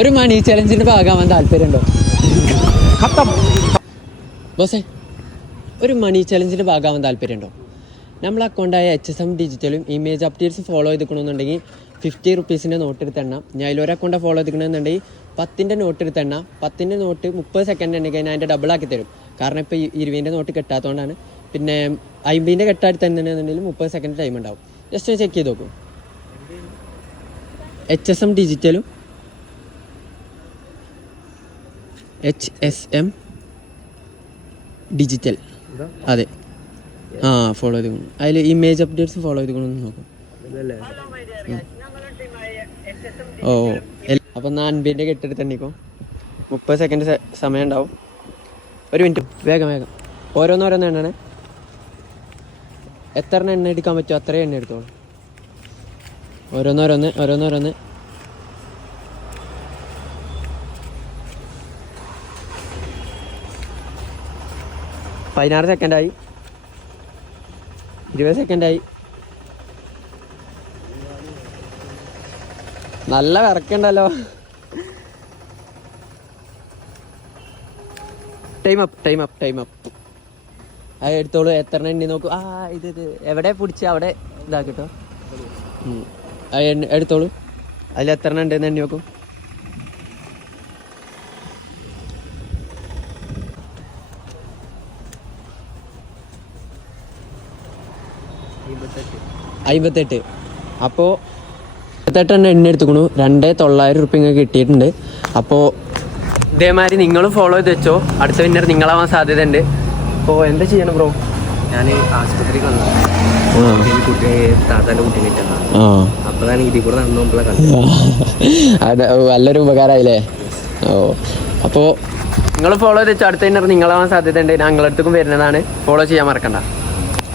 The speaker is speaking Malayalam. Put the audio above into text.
ഒരു മണി ചലഞ്ചിന്റെ ഭാഗമാവാൻ താല്പര്യമുണ്ടോ? ബോസേ, ഒരു മണി ചലഞ്ചിന്റെ ഭാഗമാവാൻ താല്പര്യമുണ്ടോ? നമ്മൾ അക്കൗണ്ടായ HSM ഡിജിറ്റലും ഇമേജ് അപ്ഡേറ്റ്സ് ഫോളോ ചെയ്തിക്കണമെന്നുണ്ടെങ്കിൽ 50 റുപ്പീസിൻ്റെ നോട്ട് എടുത്തെണ്ണ. ഞാൻ അതിലൊരു അക്കൗണ്ട് ഫോളോ ചെയ്തിക്കണമെന്നുണ്ടെങ്കിൽ 10ൻ്റെ നോട്ട് എടുത്തെണ്ണ. 10ൻ്റെ നോട്ട് 30 സെക്കൻഡ് ഉണ്ടെങ്കിൽ ഞാൻ അതിൻ്റെ ഡബിളാക്കി തരും. കാരണം ഇപ്പോൾ 20ൻ്റെ നോട്ട് കെട്ടാത്തതുകൊണ്ടാണ്. പിന്നെ 50ൻ്റെ കെട്ടാടി തന്നെയാണെന്നുണ്ടെങ്കിൽ 30 സെക്കൻഡ് ടൈം ഉണ്ടാവും. ജസ്റ്റ് ചെക്ക് ചെയ്ത് നോക്കും. HSM ഡിജിറ്റലും HSM ഡിജിറ്റൽ അതെ ഫോളോ ചെയ്ത് അതിൽ ഇമേജ് അപ്ഡേറ്റ്സ് ഫോളോ ചെയ്തുകൊണ്ടൊന്ന് നോക്കും. ഓ അപ്പം എന്നാൽ 50ൻ്റെ കെട്ടെടുത്ത് എണ്ണിക്കോ. 30 സെക്കൻഡ് സമയം ഉണ്ടാവും. ഒരു മിനിറ്റ്, വേഗം വേഗം ഓരോന്നോരോന്ന് എണ്ണണേ. എത്ര എണ്ണ എടുക്കാൻ പറ്റുമോ അത്രയും എണ്ണ എടുത്തോളൂ. ഓരോന്നോരോന്ന് 16 സെക്കൻഡായി, 20 സെക്കൻഡായി. നല്ല വിറക്കുണ്ടല്ലോ. Time up. അത് എടുത്തോളൂ. എത്ര എണ്ണി നോക്കൂ. ഇത് എവിടെ പിടിച്ച് അവിടെ ഇതാക്കിട്ടോ. എടുത്തോളൂ. അതിൽ എത്ര എണ്ണ ഉണ്ടെന്ന് എണ്ണി നോക്കും. $58. അപ്പോൾ 58 എണ്ണ എണ്ണ എടുത്തുക്കണു. 2,900 റുപ്യ നിങ്ങൾക്ക് കിട്ടിയിട്ടുണ്ട്. അപ്പോൾ ഇതേമാതിരി നിങ്ങളും ഫോളോ ചെയ്ത് വെച്ചോ. അടുത്ത വിന്നർ നിങ്ങളാവാൻ സാധ്യത ഉണ്ട്. അപ്പോൾ എന്താ ചെയ്യണം ബ്രോ? ഞാൻ ആശുപത്രിക്ക് വന്നു. താത്താൻ്റെ കുട്ടി കിട്ടുന്ന അപ്പോഴാണ് ഇതിൽ കൂടെ നടന്നുകൊണ്ടുള്ള കളി. അത് നല്ലൊരു ഉപകാരമായില്ലേ? അപ്പോൾ നിങ്ങൾ ഫോളോ ചെയ്ത് വെച്ചോ. അടുത്ത വിന്നർ നിങ്ങളാവാൻ സാധ്യത ഉണ്ട്. ഞങ്ങളുടെ അടുത്തേക്കും വരുന്നതാണ്. ഫോളോ ചെയ്യാൻ മറക്കണ്ട.